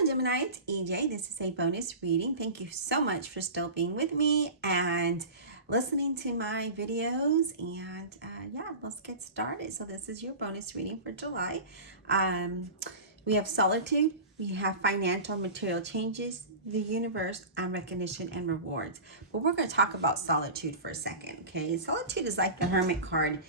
Hello, Gemini. It's EJ. This is a bonus reading. Thank you so much for still being with me and listening to my videos. And yeah, let's get started. So, this is your bonus reading for July. Um, we have solitude, we have financial and material changes, the universe, and recognition and rewards. But we're going to talk about solitude for a second, okay? Solitude is like the hermit card.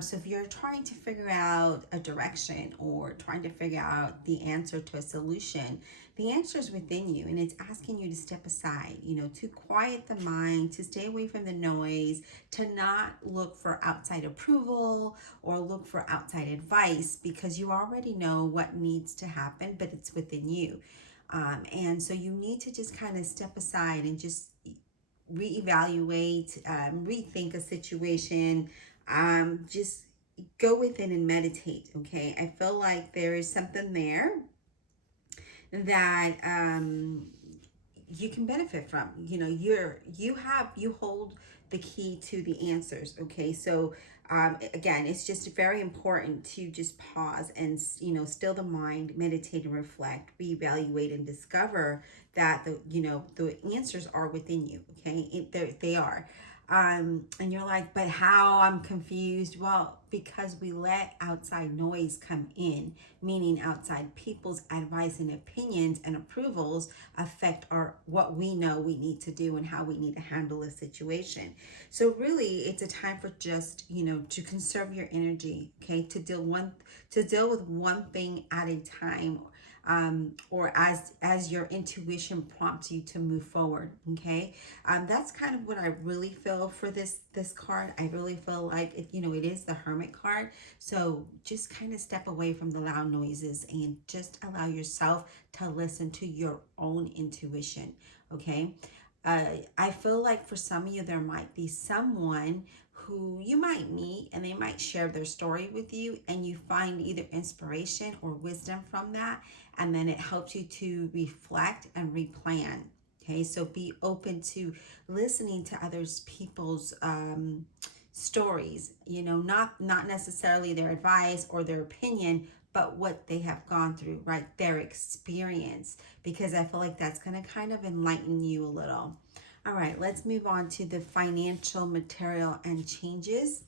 So if you're trying to figure out a direction or trying to figure out the answer to a solution, the answer is within you, and it's asking you to step aside, to quiet the mind, to stay away from the noise, to not look for outside approval or look for outside advice, because you already know what needs to happen, but it's within you. And so you need to just kind of step aside and just reevaluate, rethink a situation, just go within and meditate. Okay, I feel like there is something there that you can benefit from. You hold the key to the answers. Okay, so again, it's just very important to just pause and still the mind, meditate and reflect, reevaluate and discover that the answers are within you. Okay, they are. And you're like, but how? I'm confused. Well, because we let outside noise come in, meaning outside people's advice and opinions and approvals affect what we know we need to do and how we need to handle a situation. So really, it's a time for just to conserve your energy, okay, to deal with one thing at a time, or as your intuition prompts you to move forward. Okay, that's kind of what I really feel for this card. I really feel like it is the Hermit card. So just kind of step away from the loud noises and just allow yourself to listen to your own intuition. Okay, I feel like for some of you there might be someone who you might meet and they might share their story with you, and you find either inspiration or wisdom from that, and then it helps you to reflect and replan. Okay, so be open to listening to others people's stories, not necessarily their advice or their opinion, but what they have gone through, right? Their experience, because I feel like that's going to kind of enlighten you a little. All right, let's move on to the financial, material, and changes.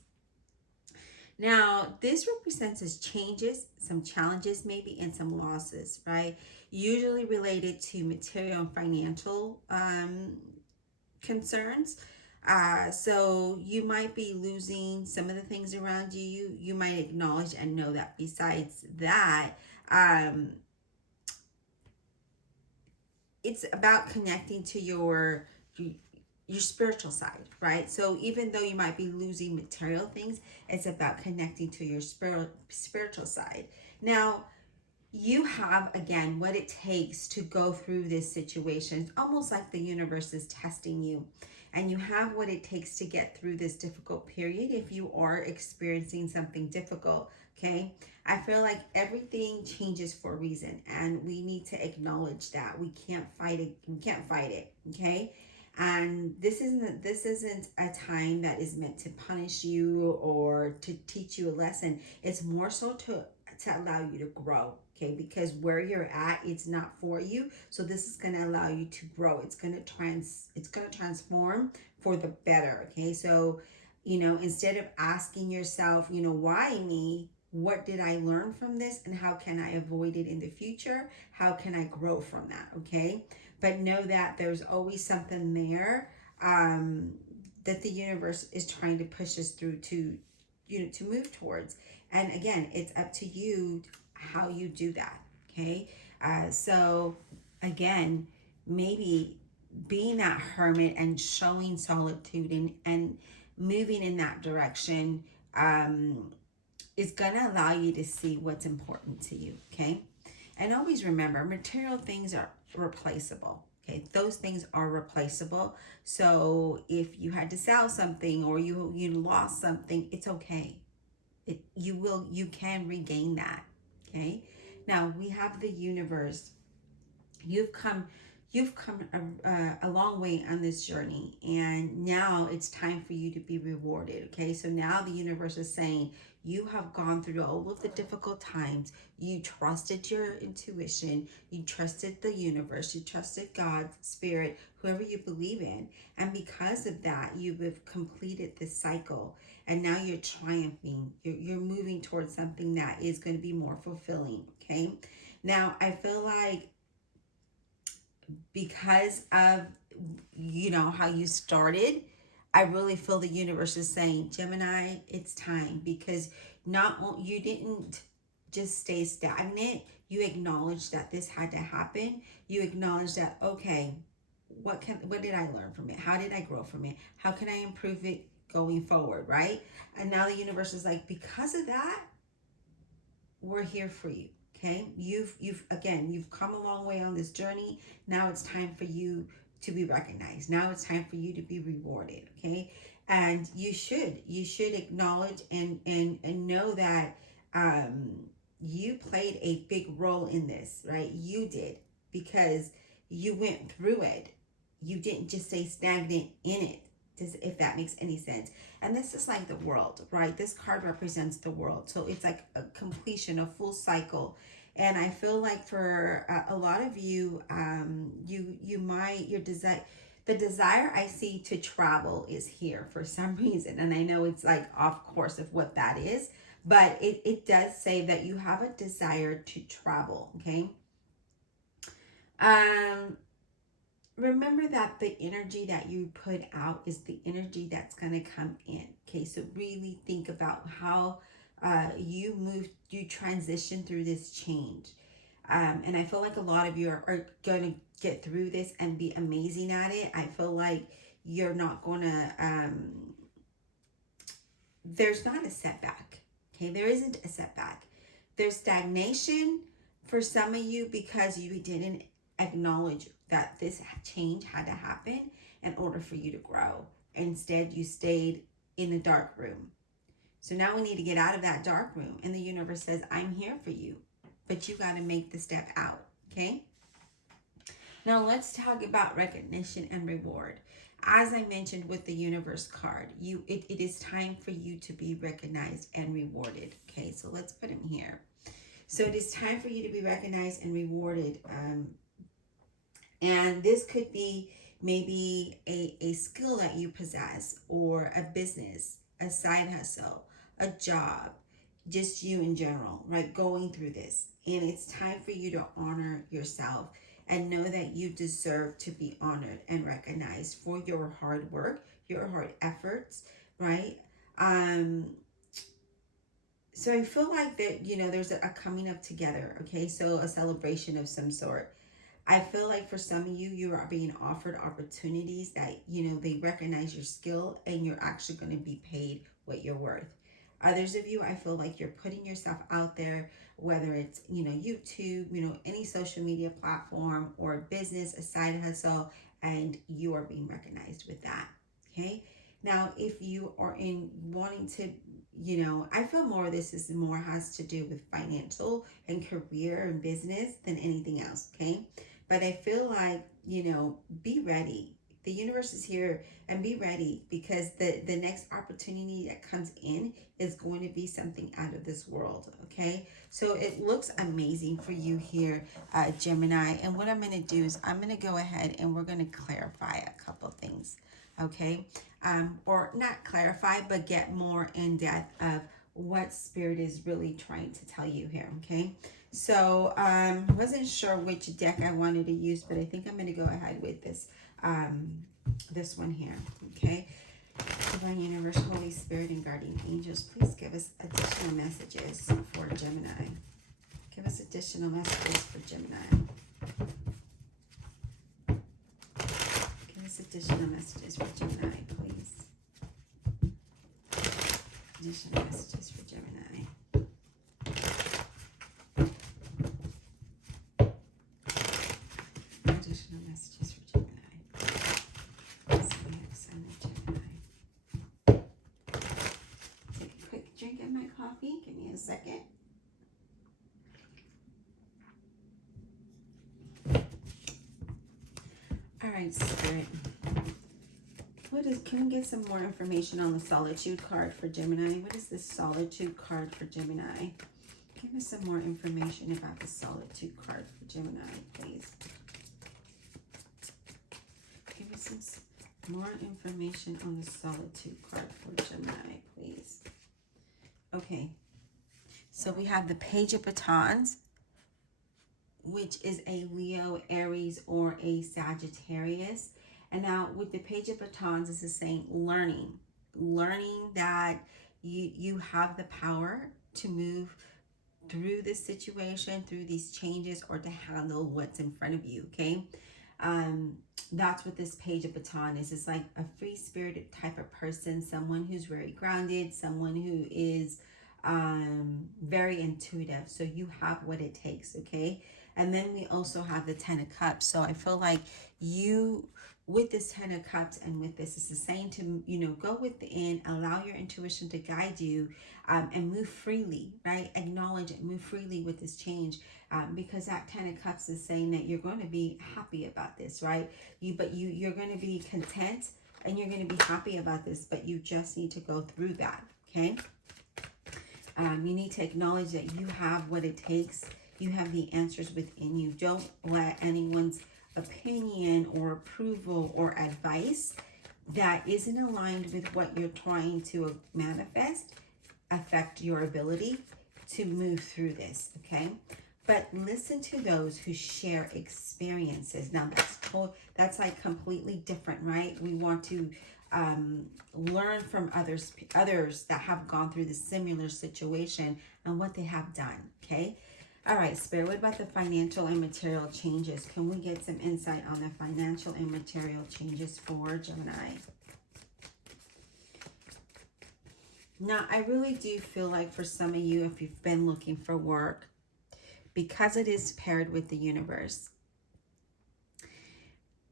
Now, this represents as changes, some challenges maybe, and some losses, right? Usually related to material and financial concerns. So you might be losing some of the things around you. You might acknowledge and know that besides that, it's about connecting to your spiritual side, right? So even though you might be losing material things, it's about connecting to your spiritual side. Now, you have, again, what it takes to go through this situation. It's almost like the universe is testing you, and you have what it takes to get through this difficult period if you are experiencing something difficult. Okay, I feel like everything changes for a reason, and we need to acknowledge that. We can't fight it. Okay, and this isn't a time that is meant to punish you or to teach you a lesson. It's more so to allow you to grow. Okay, because where you're at, it's not for you. So this is going to allow you to grow. It's going to transform for the better. Okay, so instead of asking yourself, why me? What did I learn from this, and how can I avoid it in the future? How can I grow from that? Okay, but know that there's always something there, that the universe is trying to push us through to to move towards. And again, it's up to you how you do that. Okay, so again, maybe being that hermit and showing solitude and moving in that direction is going to allow you to see what's important to you. Okay, and always remember, material things are replaceable. Okay, those things are replaceable. So if you had to sell something or you lost something, it's okay. You can regain that. Okay, now we have the universe. You've come you've come a long way on this journey, and now it's time for you to be rewarded. Okay, so now the universe is saying you have gone through all of the difficult times. You trusted your intuition, you trusted the universe, you trusted God, spirit, whoever you believe in, and because of that, you have completed this cycle, and now you're triumphing. You're moving towards something that is going to be more fulfilling. Okay, now I feel like because of how you started, I really feel the universe is saying, Gemini, it's time, because not only you didn't just stay stagnant, you acknowledged that this had to happen. You acknowledged that, okay, what did I learn from it? How did I grow from it? How can I improve it going forward, right? And now the universe is like, because of that, we're here for you. Okay, you've come a long way on this journey. Now it's time for you to be recognized. Now it's time for you to be rewarded. Okay, and you should acknowledge and know that you played a big role in this, right? You did, because you went through it. You didn't just stay stagnant in it, if that makes any sense. And this is like the world, right? This card represents the world, so it's like a completion, a full cycle. And I feel like for a lot of you, the desire I see to travel is here for some reason, and I know it's like off course of what that is, but it does say that you have a desire to travel. Okay, remember that the energy that you put out is the energy that's going to come in. Okay, so really think about how you transition through this change. And I feel like a lot of you are going to get through this and be amazing at it. I feel like you're not going to, there's not a setback. Okay, there isn't a setback. There's stagnation for some of you because you didn't acknowledge that this change had to happen in order for you to grow. Instead, you stayed in a dark room. So now we need to get out of that dark room. And the universe says, I'm here for you, but you got to make the step out. Okay. Now let's talk about recognition and reward. As I mentioned with the universe card, it is time for you to be recognized and rewarded. Okay, so let's put them here. So it is time for you to be recognized and rewarded. And this could be maybe a skill that you possess, or a business, a side hustle, a job, just you in general, right? Going through this. And it's time for you to honor yourself and know that you deserve to be honored and recognized for your hard work, your hard efforts, right? So I feel like that, there's a coming up together, okay? So a celebration of some sort. I feel like for some of you, you are being offered opportunities that, they recognize your skill and you're actually going to be paid what you're worth. Others of you, I feel like you're putting yourself out there, whether it's, YouTube, any social media platform or business, a side hustle, and you are being recognized with that. Okay. Now, if you are in wanting to, I feel more this is more has to do with financial and career and business than anything else. Okay. But I feel like, be ready. The universe is here, and be ready, because the next opportunity that comes in is going to be something out of this world. Okay. So it looks amazing for you here, Gemini. And what I'm going to do is I'm going to go ahead and we're going to clarify a couple things. Okay. Or not clarify, but get more in depth of what spirit is really trying to tell you here. Okay. So wasn't sure which deck I wanted to use, but I think I'm going to go ahead with this this one here. Okay. Divine Universe, Holy Spirit, and Guardian Angels, please give us additional messages for Gemini. Give us additional messages for Gemini. Give us additional messages for Gemini, please. Additional messages for Gemini. Additional messages for Gemini. Zodiac sign of Gemini. Take a quick drink of my coffee. Give me a second. right, Spirit. Can we get some more information on the Solitude card for Gemini? What is this Solitude card for Gemini? Give us some more information about the Solitude card for Gemini, please. Give us some more information on the Solitude card for Gemini, please. Okay. So we have the Page of Batons, which is a Leo, Aries, or a Sagittarius. And now with the Page of Batons, this is saying learning that you have the power to move through this situation, through these changes, or to handle what's in front of you. Okay. That's what this Page of Baton is. It's like a free-spirited type of person, someone who's very grounded, someone who is very intuitive. So you have what it takes. Okay. And then we also have the Ten of Cups. So I feel like you, with this Ten of Cups and with this, is saying to, go within, allow your intuition to guide you, and move freely, right? Acknowledge it, move freely with this change, because that Ten of Cups is saying that you're going to be happy about this, right? You're going to be content and you're going to be happy about this, but you just need to go through that, okay? You need to acknowledge that you have what it takes. You have the answers within you. Don't let anyone's opinion or approval or advice that isn't aligned with what you're trying to manifest affect your ability to move through this, okay? But listen to those who share experiences. Now that's like completely different, right? We want to learn from others that have gone through the similar situation and what they have done, okay? All right, Spirit, what about the financial and material changes? Can we get some insight on the financial and material changes for Gemini? Now, I really do feel like for some of you, if you've been looking for work, because it is paired with the universe,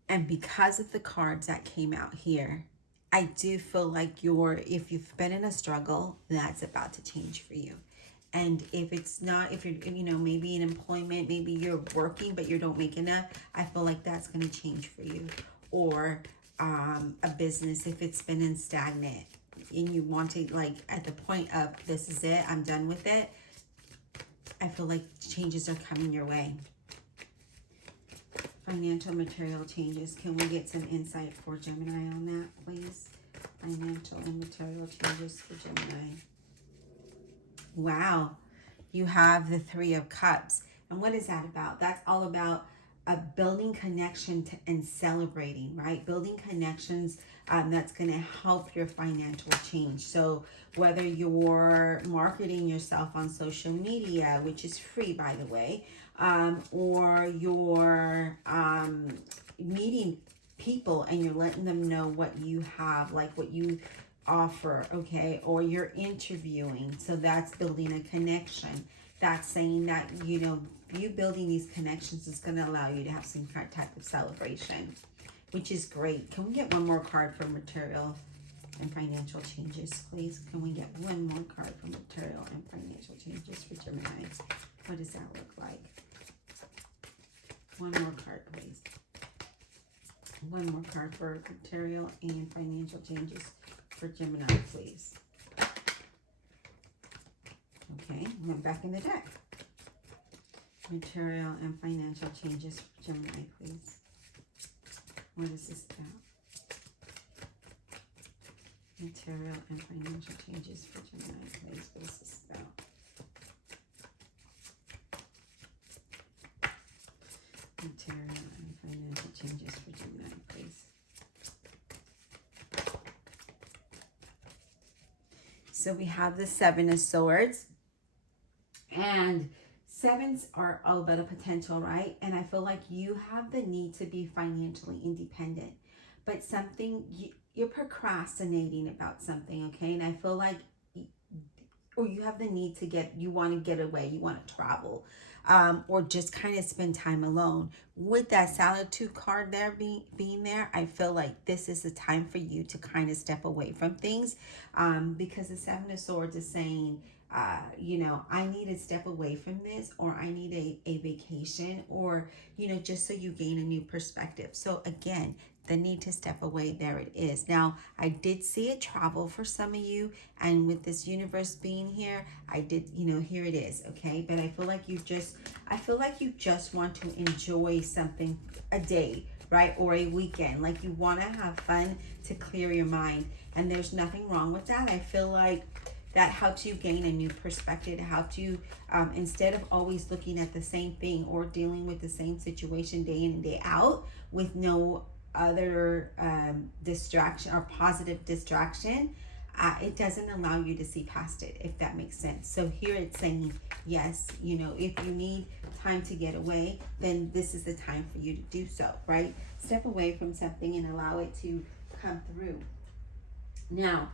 and because of the cards that came out here, I do feel like if you've been in a struggle, that's about to change for you. And if it's not, if you're, maybe in employment, maybe you're working, but you don't make enough, I feel like that's going to change for you. Or a business, if it's been in stagnant and you want to, like, at the point of, this is it, I'm done with it, I feel like changes are coming your way. Financial material changes. Can we get some insight for Gemini on that, please? Financial and material changes for Gemini. Wow, you have the Three of Cups. And what is that about? That's all about building connection and celebrating, right? Building connections that's going to help your financial change. So whether you're marketing yourself on social media, which is free, by the way, or you're meeting people and you're letting them know what you have, like what you offer, okay, or you're interviewing, so that's building a connection. That's saying that you building these connections is going to allow you to have some type of celebration, which is great. Can we get one more card for material and financial changes, please? Can we get one more card for material and financial changes for Gemini? What does that look like? One more card, please. One more card for material and financial changes for Gemini, please. Okay, went back in the deck. Material and financial changes for Gemini, please. What is this about? Material and financial changes for Gemini, please. What is this about? Material and financial changes for Gemini, please. So we have the Seven of Swords, and sevens are all about a potential, right? And I feel like you have the need to be financially independent, but you're procrastinating about something, okay? And I feel like, or you have the need you want to get away, you want to travel, or just kind of spend time alone. With that Solitude card there being there, I feel like this is the time for you to kind of step away from things, because the Seven of Swords is saying you know, I need to step away from this, or I need a vacation, or, you know, just so you gain a new perspective. So again, the need to step away, there it is. Now, I did see it travel for some of you, and with this universe being here, I did, you know, here it is, okay? But I feel like I feel like you just want to enjoy something, a day, right? Or a weekend. Like you want to have fun to clear your mind. And there's nothing wrong with that. I feel like that helps you gain a new perspective. It helps you, instead of always looking at the same thing or dealing with the same situation day in and day out with no other distraction or positive distraction, it doesn't allow you to see past it, if that makes sense. So here it's saying, yes, you know, if you need time to get away, then this is the time for you to do so, right? Step away from something and allow it to come through. Now,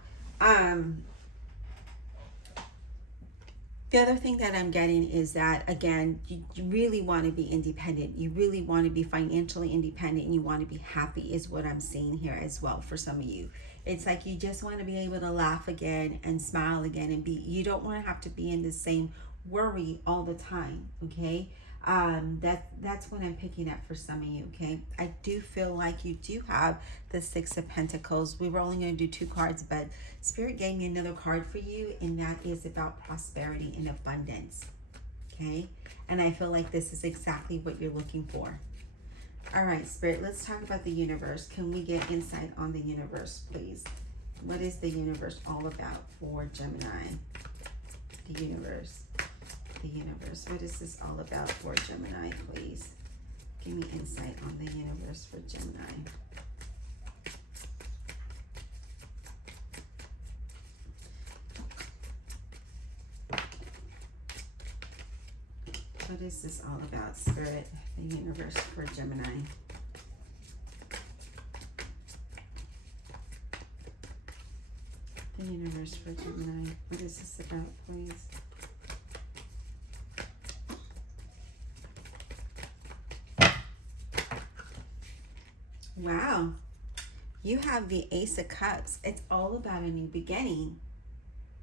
the other thing that I'm getting is that, again, you really want to be independent. You really want to be financially independent, and you want to be happy is what I'm seeing here as well for some of you. It's like you just want to be able to laugh again and smile again and you don't want to have to be in the same worry all the time, okay? That's what I'm picking up for some of you, okay? I do feel like you do have the Six of Pentacles. We were only going to do 2 cards, but Spirit gave me another card for you, and that is about prosperity and abundance, okay? And I feel like this is exactly what you're looking for. All right, Spirit, let's talk about the universe. Can we get insight on the universe, please? What is the universe all about for Gemini? The universe. The universe. What is this all about for Gemini, please? Give me insight on the universe for Gemini. What is this all about, Spirit? The universe for Gemini. The universe for Gemini. What is this about, please? Wow. You have the Ace of Cups. It's all about a new beginning.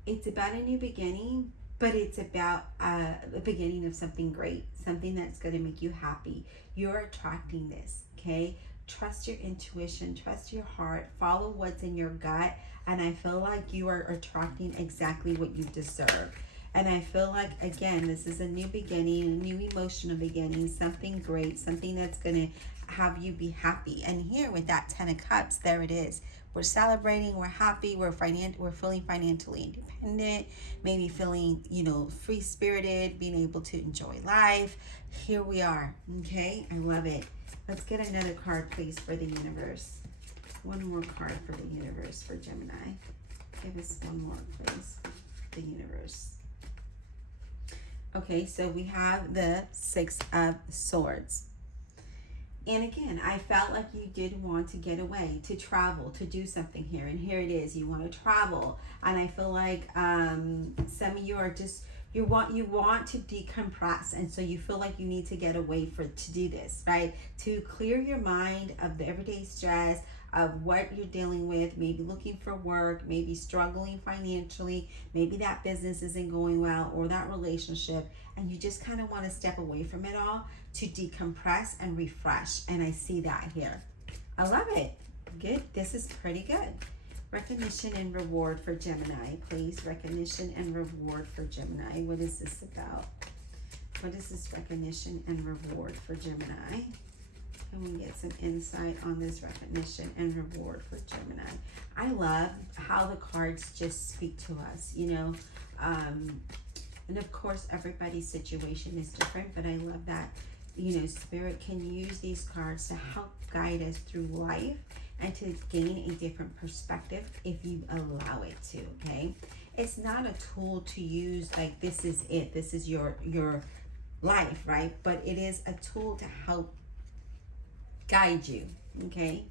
It's about a new beginning, but it's about the beginning of something great, something that's going to make you happy. You're attracting this, okay? Trust your intuition, trust your heart, follow what's in your gut, and I feel like you are attracting exactly what you deserve. And I feel like, again, this is a new beginning, a new emotional beginning, something great, something that's going to have you be happy. And here with that 10 of Cups, there it is. We're celebrating, we're happy, we're feeling financially independent, maybe feeling, you know, free-spirited, being able to enjoy life. Here we are, okay? I love it. Let's get another card, please, for the universe. One more card for the universe for Gemini. Give us one more, please. The universe. Okay, so we have the Six of Swords. And again, I felt like you did want to get away, to travel, to do something here. And here it is. You want to travel. And I feel like some of you are just, you want to decompress. And so you feel like you need to get away to do this, right? To clear your mind of the everyday stress, of what you're dealing with, maybe looking for work, maybe struggling financially, maybe that business isn't going well, or that relationship, and you just kind of want to step away from it all to decompress and refresh. And I see that here. I love it. Good. This is pretty good. Recognition and reward for Gemini, please. Recognition and reward for Gemini. What is this about? What is this recognition and reward for Gemini? Can we get some insight on this recognition and reward for Gemini? I love how the cards just speak to us, you know. And of course, everybody's situation is different, but I love that, you know, Spirit can use these cards to help guide us through life and to gain a different perspective if you allow it to, okay? It's not a tool to use like this is it, this is your life, right? But it is a tool to help guide you, okay?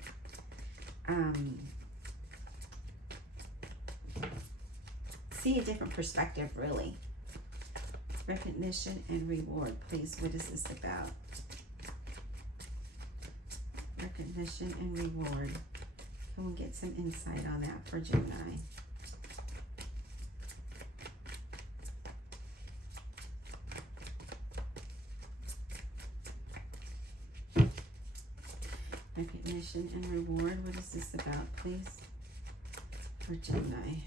See a different perspective, really. Recognition and reward, please. What is this about? Recognition and reward. Can we get some insight on that for Gemini? Recognition and reward. What is this about, please? For Gemini.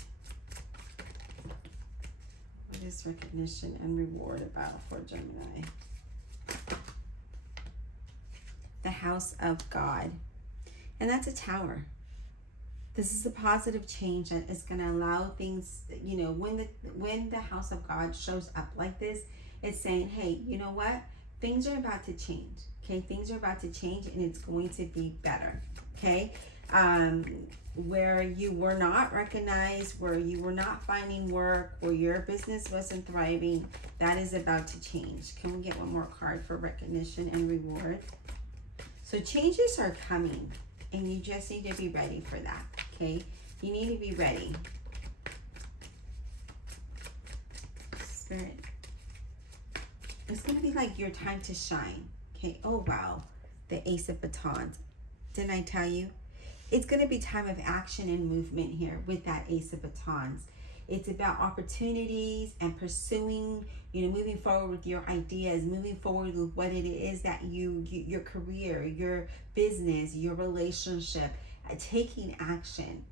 What is recognition and reward about for Gemini? The House of God. And that's a Tower. This is a positive change that is going to allow things, you know, when the House of God shows up like this, it's saying, hey, you know what? Things are about to change. Okay, things are about to change and it's going to be better. Okay, where you were not recognized, where you were not finding work, where your business wasn't thriving, that is about to change. Can we get one more card for recognition and reward? So changes are coming and you just need to be ready for that. Okay, you need to be ready. Spirit, it's going to be like your time to shine. Okay, oh wow, the Ace of Batons. Didn't I tell you? It's going to be time of action and movement here with that Ace of Batons. It's about opportunities and pursuing, you know, moving forward with your ideas, moving forward with what it is that your career, your business, your relationship, taking action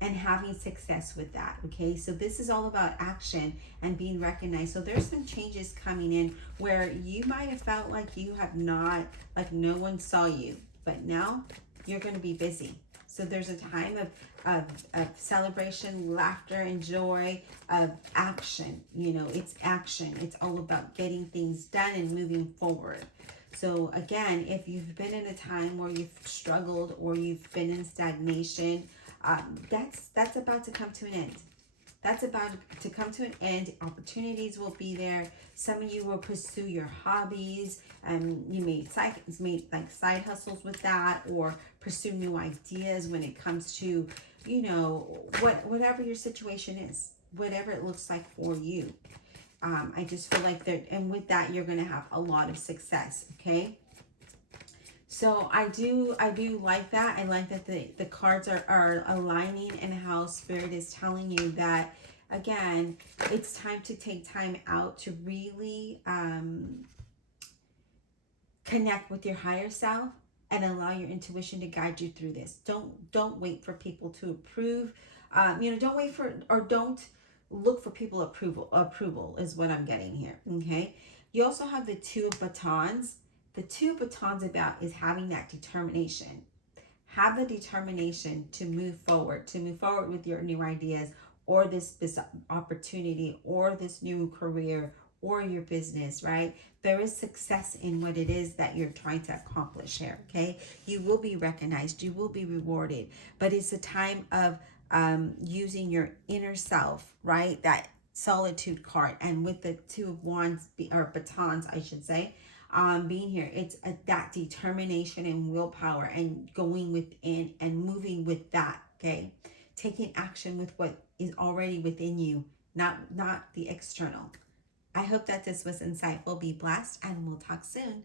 and having success with that. Okay, so this is all about action and being recognized. So there's some changes coming in where you might have felt like you have not, like no one saw you, but now you're going to be busy. So there's a time of celebration, laughter, and joy, of action. You know, it's action. It's all about getting things done and moving forward. So again, if you've been in a time where you've struggled or you've been in stagnation, that's about to come to an end. That's about to come to an end. Opportunities will be there. Some of you will pursue your hobbies, and you may like side hustles with that, or pursue new ideas when it comes to, you know, whatever your situation is, whatever it looks like for you. I just feel like that, and with that, you're going to have a lot of success. Okay. So I do like that. I like that the cards are aligning and how Spirit is telling you that, again, it's time to take time out to really connect with your higher self and allow your intuition to guide you through this. Don't wait for people to approve. You know, don't wait for, or don't look for people approval is what I'm getting here. Okay. You also have the Two of Batons. The Two of Batons about is having that determination. Have the determination to move forward with your new ideas, or this opportunity, or this new career, or your business, right? There is success in what it is that you're trying to accomplish here, okay? You will be recognized, you will be rewarded, but it's a time of using your inner self, right? That solitude card, and with the Two of Wands, or Batons, I should say, being here, it's that determination and willpower and going within and moving with that. Okay, taking action with what is already within you, not the external. I hope that this was insightful. Be blessed, and we'll talk soon.